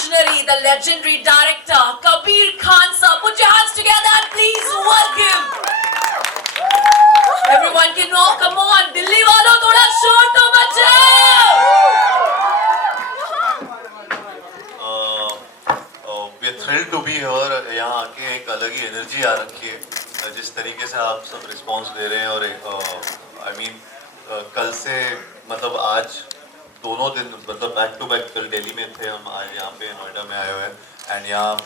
visionary, the legendary director, Kabir Khan sir. Put your hands together and please welcome. Everyone can know, come on, Delhi walo, thoda shor to We are thrilled to be here. यहाँ आके एक अलग ही energy आ रखी है जिस तरीके से आप सब रिस्पांस दे रहे हैं और I mean कल से मतलब आज दोनों दिन मतलब बैक टू बैक कल दिल्ली में थे हम आज यहाँ पे नोएडा में आए हुए हैं एंड यहाँ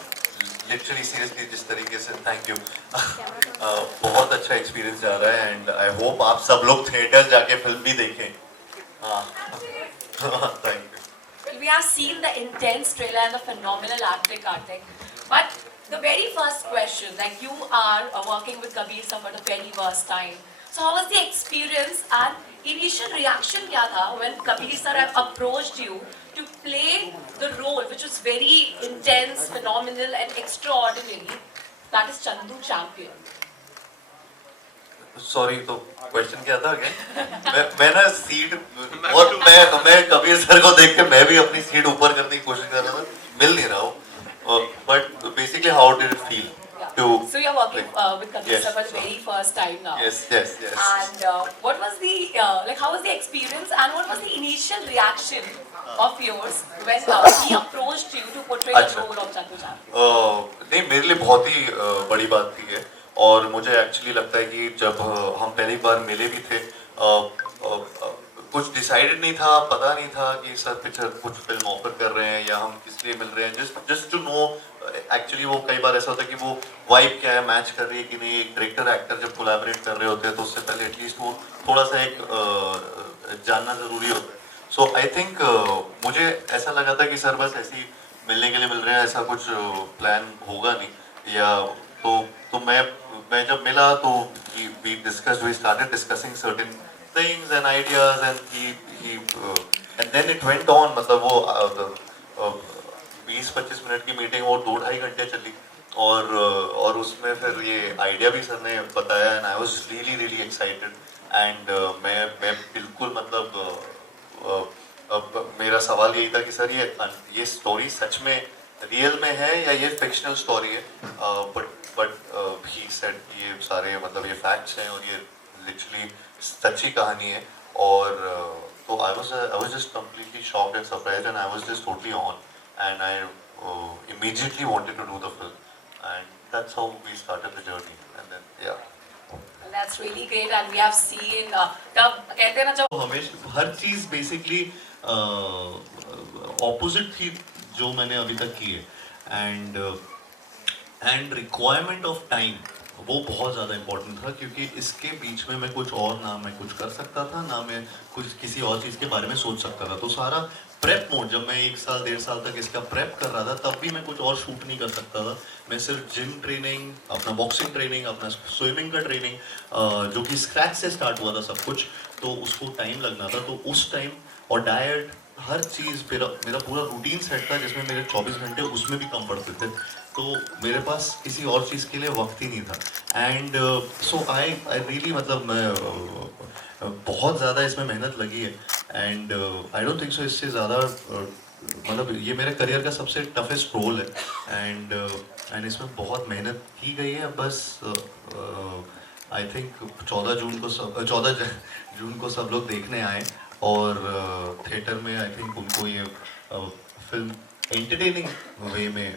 लिटरली सीरियसली जिस तरीके से थैंक यू बहुत अच्छा एक्सपीरियंस जा रहा है एंड आई होप आप सब लोग थिएटर जाके फिल्म भी देखें thank you Well, we have seen the intense trailer and the phenomenal acting, Karthik. But the very first question, like you are working with Kabir sir for the very first time. So how was the experience and initial reaction kya tha when Kabir sir have approached you to play the role which was very intense, phenomenal and extraordinary? That is Chandu Champion. Sorry तो question क्या था again मैं ना seat और मैं Kabir sir को देख के मैं भी अपनी सीट ऊपर करने की कोशिश कर रहा था मिल नहीं रहा हूँ but basically how did it feel to so you're working with Kabir sir for the very first time now. Yes. And what was the like how was the experience and what was the initial reaction of yours when he approached you to portray the role of Chandu Champion? नहीं मेरे लिए बहुत ही बड़ी बात थी है और मुझे एक्चुअली लगता है कि जब हम पहली बार मिले भी थे कुछ डिसाइडेड नहीं था पता नहीं था कि सर पिक्चर कुछ फिल्म ऑफर कर रहे हैं या हम किस लिए मिल रहे हैं जस्ट टू नो एक्चुअली वो कई बार ऐसा होता है कि वो वाइब क्या है मैच कर रही है कि नहीं एक डायरेक्टर एक्टर जब कोलैबोरेट कर रहे होते हैं तो उससे पहले एटलीस्ट वो थोड़ा सा एक जानना ज़रूरी होता है सो आई थिंक मुझे ऐसा लगा था कि सर बस ऐसे ही मिलने के लिए मिल रहे हैं ऐसा कुछ प्लान होगा नहीं या तो मैं जब मिला तो we started discussing certain things and ideas and and then it went on मतलब वो 20-25 मिनट की मीटिंग वो 2-2.5 घंटे चली और उसमें फिर ये आइडिया भी सर ने बताया and I was really excited and मैं बिल्कुल मतलब मेरा सवाल यही था कि सर ये स्टोरी सच में रियल में है या ये फिक्शनल स्टोरी है बट ही सेड ये सारे मतलब ये फैक्ट्स हैं और ये लिटरली सच्ची कहानी है और तो I was just completely shocked and surprised and I was just totally on and I immediately wanted to do the film and that's how we started the journey and then yeah well, that's really great and we have seen तब कहते हैं ना जब हमेशा हर चीज basically opposite थी जो मैंने अभी तक की है एंड रिक्वायरमेंट ऑफ टाइम वो बहुत ज़्यादा इम्पोर्टेंट था क्योंकि इसके बीच में मैं कुछ और ना मैं कुछ कर सकता था ना मैं कुछ किसी और चीज़ के बारे में सोच सकता था तो सारा प्रेप मोड जब मैं 1 साल 1.5 साल तक इसका प्रेप कर रहा था तब भी मैं कुछ और शूट नहीं कर सकता था मैं सिर्फ जिम ट्रेनिंग अपना बॉक्सिंग ट्रेनिंग अपना स्विमिंग का ट्रेनिंग जो कि स्क्रैच से स्टार्ट हुआ था सब कुछ तो उसको टाइम लगना था तो उस टाइम और डाइट हर चीज़ मेरा पूरा रूटीन सेट था जिसमें मेरे 24 घंटे उसमें भी कम पड़ते थे तो मेरे पास किसी और चीज़ के लिए वक्त ही नहीं था एंड सो आई रियली मतलब मैं बहुत ज़्यादा इसमें मेहनत लगी है and I don't think so इससे ज़्यादा मतलब ये मेरे करियर का सबसे टफेस्ट रोल है एंड इसमें बहुत मेहनत की गई है बस आई थिंक 14 जून को सब लोग देखने आए और थिएटर में आई थिंक उनको ये फिल्म एंटरटेनिंग वे में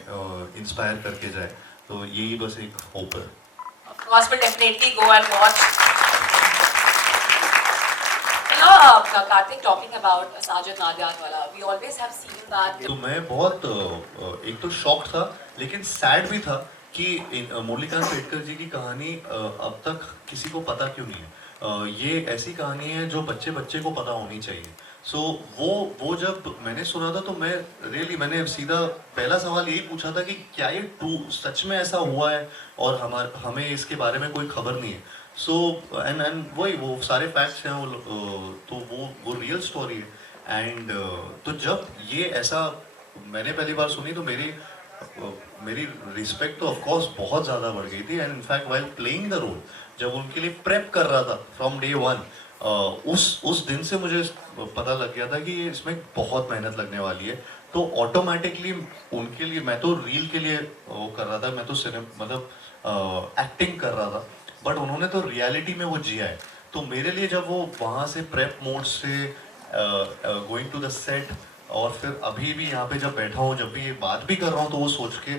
इंस्पायर करके जाए तो यही बस एक होप है of course will definitely go and watch you know Karthik talking about Sajid Nadiadwala we always have seen that तो मैं बहुत एक तो शॉक था लेकिन सैड भी था कि मुरलीकांत पेडकर जी की कहानी अब तक किसी को पता क्यों नहीं है ये ऐसी कहानी है जो बच्चे को पता होनी चाहिए सो वो जब मैंने सुना था तो मैंने सीधा पहला सवाल यही पूछा था कि क्या ये सच में ऐसा हुआ है और हमें इसके बारे में कोई खबर नहीं है सो एंड वही वो सारे फैक्ट्स हैं तो वो रियल स्टोरी है एंड तो जब ये ऐसा मैंने पहली बार सुनी तो मेरी रिस्पेक्ट तो ऑफकोर्स बहुत ज़्यादा बढ़ गई थी and in fact while playing the role जब उनके लिए प्रेप कर रहा था फ्रॉम डे 1 उस दिन से मुझे पता लग गया था कि इसमें बहुत मेहनत लगने वाली है तो ऑटोमेटिकली उनके लिए, मैं तो रील के लिए वो कर रहा था, मैं तो सिर्फ मतलब एक्टिंग कर रहा था, बट उन्होंने तो रियलिटी में वो जिया है। तो मेरे लिए जब वो वहाँ से प्रेप मोड से गोइंग टू द सेट, और फिर अभी भी यहाँ पे जब बैठा हूँ, जब भी ये बात भी कर रहा हूँ, तो वो सोच के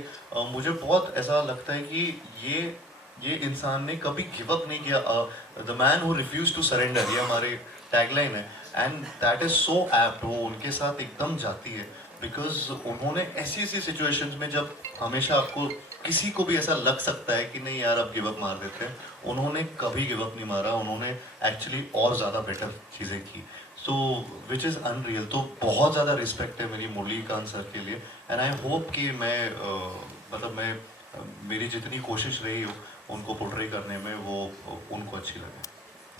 मुझे बहुत ऐसा लगता है कि ये इंसान ने कभी गिव अप नहीं किया। The man who refuse to surrender, ये हमारे टैगलाइन है, and that is so apt. वो उनके साथ एकदम जाती है, बिकॉज उन्होंने ऐसी ऐसी सिचुएशंस में जब हमेशा आपको किसी को भी ऐसा लग सकता है कि नहीं यार अब गिव अप मार देते हैं, उन्होंने कभी गिव अप नहीं मारा, उन्होंने एक्चुअली और ज़्यादा बेटर चीज़ें की। सो विच इज़ अनरियल। तो बहुत ज़्यादा रिस्पेक्ट है मेरी मुरलीकांत सर के लिए, एंड आई होप कि मैं मतलब मैं मेरी जितनी कोशिश रही हो उनको पोर्ट्रे करने में, वो उनको अच्छी लगे।